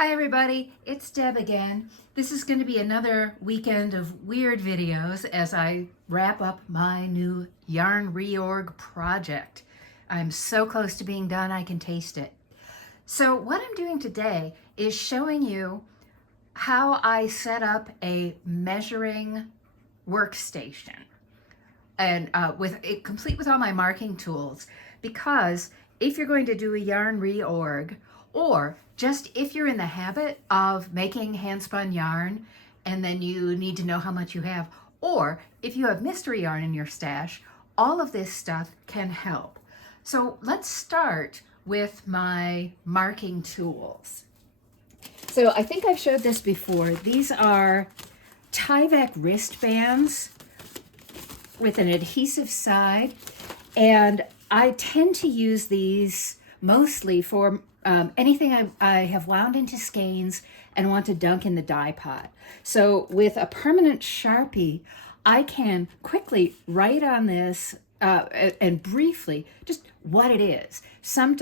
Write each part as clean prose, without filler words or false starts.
Hi everybody, it's Deb again. This is going to be another weekend of weird videos as I wrap up my new yarn reorg project. I'm so close to being done, I can taste it. So what I'm doing today is showing you how I set up a measuring workstation and with it complete with all my marking tools, because if you're going to do a yarn reorg, or just if you're in the habit of making hand spun yarn and then you need to know how much you have, or if you have mystery yarn in your stash, all of this stuff can help. So let's start with my marking tools. So I think I've showed this before. These are Tyvek wristbands with an adhesive side, and I tend to use these mostly for anything I have wound into skeins and want to dunk in the dye pot. So with a permanent Sharpie, I can quickly write on this and briefly just what it is,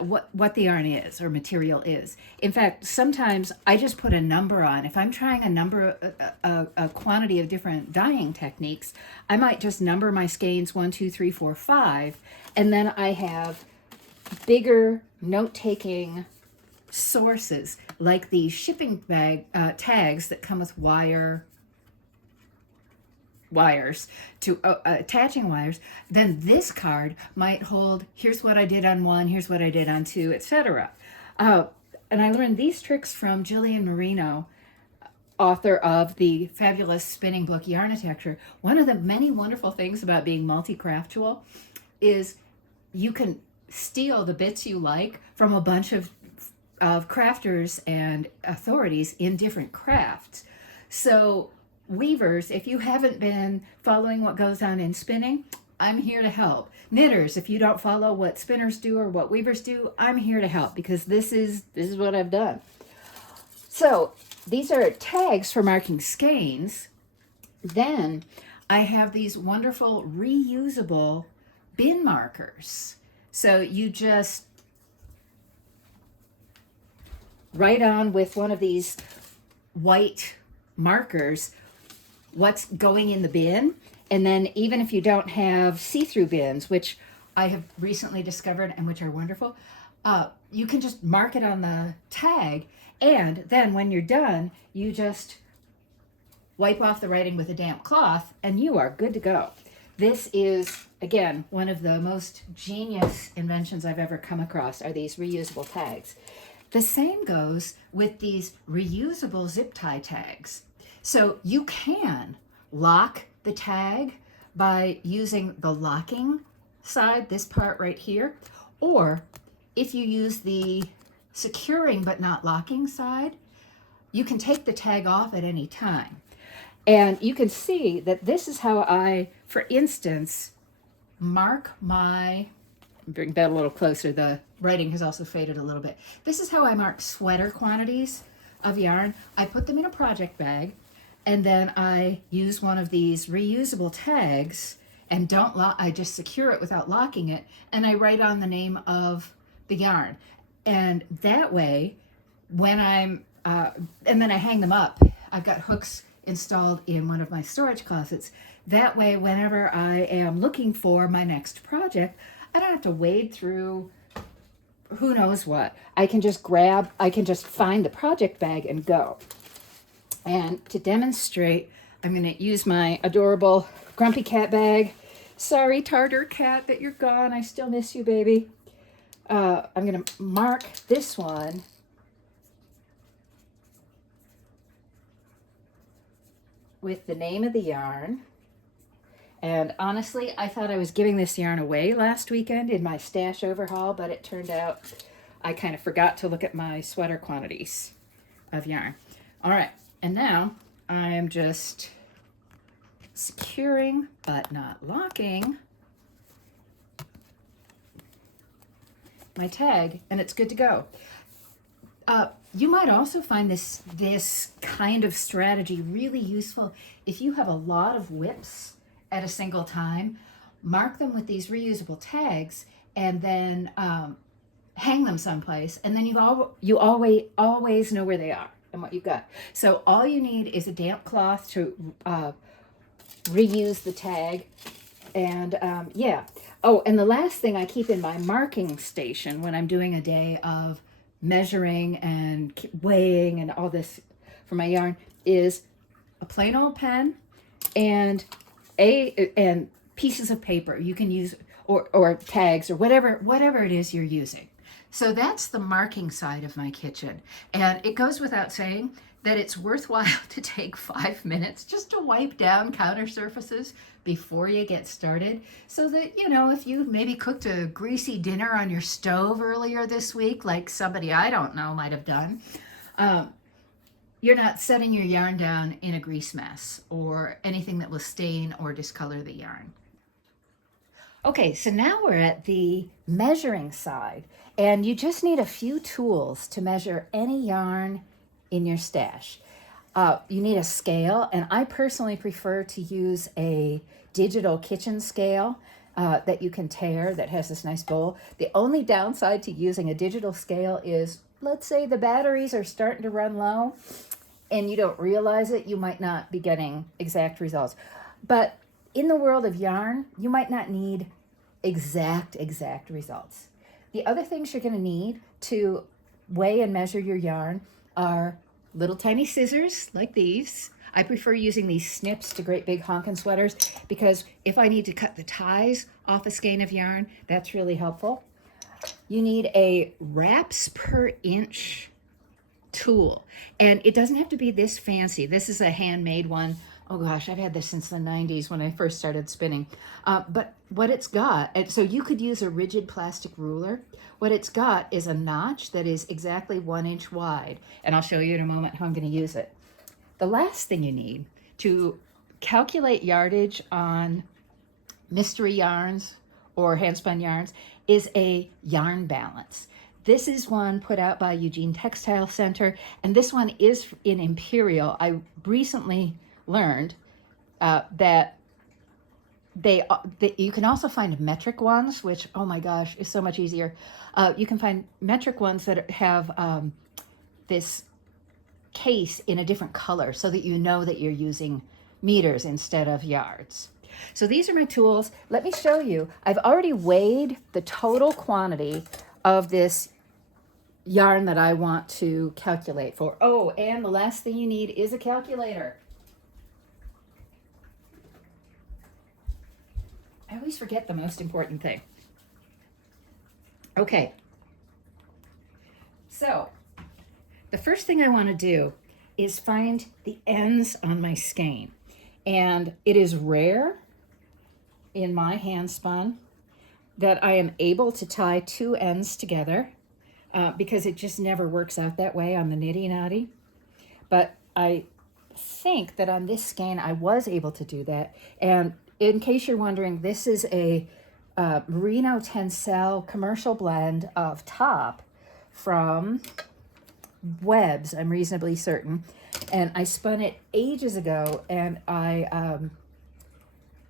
what the yarn is or material is. In fact, sometimes I just put a number on. If I'm trying a quantity of different dyeing techniques, I might just number my skeins 1, 2, 3, 4, 5, and then I have bigger note-taking sources like these shipping bag tags that come with wires to attaching wires. Then this card might hold, here's what I did on 1, here's what I did on 2, etc. And I learned these tricks from Jillian Marino, author of the fabulous spinning book Yarnitecture. One of the many wonderful things about being multi-craftual is you can steal the bits you like from a bunch of crafters and authorities in different crafts. So weavers, if you haven't been following what goes on in spinning, I'm here to help. Knitters, if you don't follow what spinners do or what weavers do, I'm here to help, because this is what I've done. So these are tags for marking skeins. Then I have these wonderful reusable bin markers. So you just write on with one of these white markers what's going in the bin. And then even if you don't have see-through bins, which I have recently discovered and which are wonderful, you can just mark it on the tag, and then when you're done, you just wipe off the writing with a damp cloth and you are good to go. This is, again, one of the most genius inventions I've ever come across, are these reusable tags. The same goes with these reusable zip tie tags. So you can lock the tag by using the locking side, this part right here, or if you use the securing but not locking side, you can take the tag off at any time. And you can see that this is how I, for instance, mark my, bring that a little closer, the writing has also faded a little bit. This is how I mark sweater quantities of yarn. I put them in a project bag, and then I use one of these reusable tags and don't lock, I just secure it without locking it, and I write on the name of the yarn. And that way, when I'm, and then I hang them up. I've got hooks installed in one of my storage closets. That way, whenever I am looking for my next project, I don't have to wade through who knows what. I can just find the project bag and go. And to demonstrate, I'm going to use my adorable Grumpy Cat bag. Sorry, Tartar Cat, that you're gone. I still miss you, baby. I'm going to mark this one with the name of the yarn. And honestly, I thought I was giving this yarn away last weekend in my stash overhaul, but it turned out I kind of forgot to look at my sweater quantities of yarn. All right, and now I am just securing but not locking my tag, and it's good to go. You might also find this kind of strategy really useful if you have a lot of whips at a single time. Mark them with these reusable tags, and then hang them someplace, and then you always know where they are and what you've got. So all you need is a damp cloth to reuse the tag, and yeah. Oh, and the last thing I keep in my marking station when I'm doing a day of measuring and weighing and all this for my yarn is a plain old pen and and pieces of paper you can use, or tags, or whatever it is you're using. So that's the marking side of my kitchen. And it goes without saying that it's worthwhile to take 5 minutes just to wipe down counter surfaces before you get started, so that, you know, if you maybe cooked a greasy dinner on your stove earlier this week, like somebody I don't know might have done, you're not setting your yarn down in a grease mess or anything that will stain or discolor the yarn. Okay, so now we're at the measuring side, and you just need a few tools to measure any yarn in your stash. You need a scale, and I personally prefer to use a digital kitchen scale that you can tear, that has this nice bowl. The only downside to using a digital scale is, let's say the batteries are starting to run low and you don't realize it, you might not be getting exact results. But in the world of yarn, you might not need exact results. The other things you're going to need to weigh and measure your yarn are little tiny scissors like these. I prefer using these snips to great big honkin' sweaters, because if I need to cut the ties off a skein of yarn, that's really helpful. You need a wraps per inch tool, and it doesn't have to be this fancy. This is a handmade one. Oh gosh, I've had this since the 90s when I first started spinning. But what it's got, so you could use a rigid plastic ruler. What it's got is a notch that is exactly 1 inch wide, and I'll show you in a moment how I'm going to use it. The last thing you need to calculate yardage on mystery yarns or handspun yarns is a yarn balance. This is one put out by Eugene Textile Center, and this one is in Imperial. I recently learned that you can also find metric ones, which, oh my gosh, is so much easier. You can find metric ones that have this case in a different color, so that you know that you're using meters instead of yards. So these are my tools. Let me show you. I've already weighed the total quantity of this yarn that I want to calculate for. Oh, and the last thing you need is a calculator. I always forget the most important thing. Okay. So, the first thing I want to do is find the ends on my skein. And it is rare in my hand spun that I am able to tie 2 ends together, because it just never works out that way on the nitty knotty. But I think that on this skein I was able to do that. And in case you're wondering, this is a Merino Tencel commercial blend of top from Webs, I'm reasonably certain. And I spun it ages ago, and I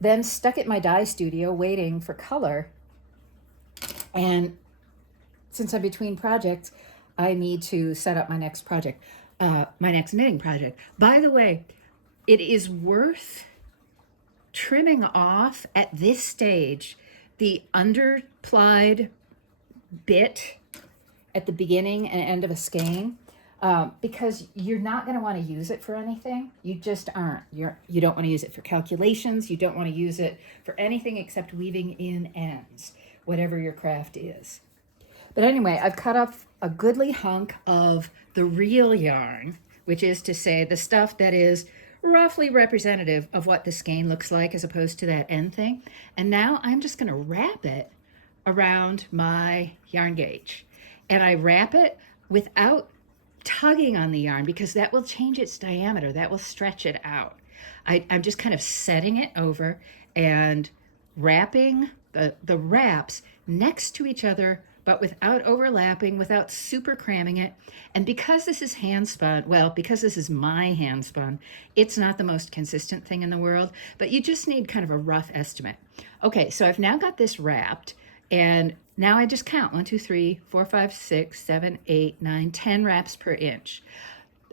then stuck it in my dye studio waiting for color. And since I'm between projects, I need to set up my next project, my next knitting project. By the way, it is worth trimming off at this stage the underplied bit at the beginning and end of a skein, because you're not going to want to use it for anything. You just aren't. You don't want to use it for calculations. You don't want to use it for anything except weaving in ends, whatever your craft is. But anyway, I've cut up a goodly hunk of the real yarn, which is to say the stuff that is roughly representative of what the skein looks like, as opposed to that end thing. And now I'm just going to wrap it around my yarn gauge. And I wrap it without tugging on the yarn, because that will change its diameter. That will stretch it out. I'm just kind of setting it over and wrapping the wraps next to each other, but without overlapping, without super cramming it. And because this is hand spun, well, because this is my hand spun, it's not the most consistent thing in the world, but you just need kind of a rough estimate. Okay, so I've now got this wrapped. And now I just count 1, 2, 3, 4, 5, 6, 7, 8, 9, 10 wraps per inch.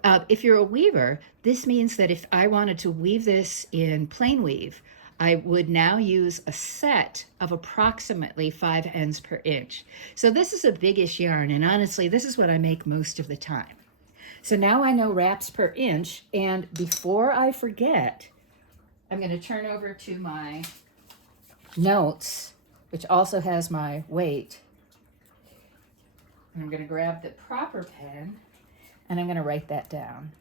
If you're a weaver, this means that if I wanted to weave this in plain weave, I would now use a set of approximately 5 ends per inch. So this is a biggish yarn, and honestly, this is what I make most of the time. So now I know wraps per inch, and before I forget, I'm going to turn over to my notes, which also has my weight. And I'm going to grab the proper pen, and I'm going to write that down.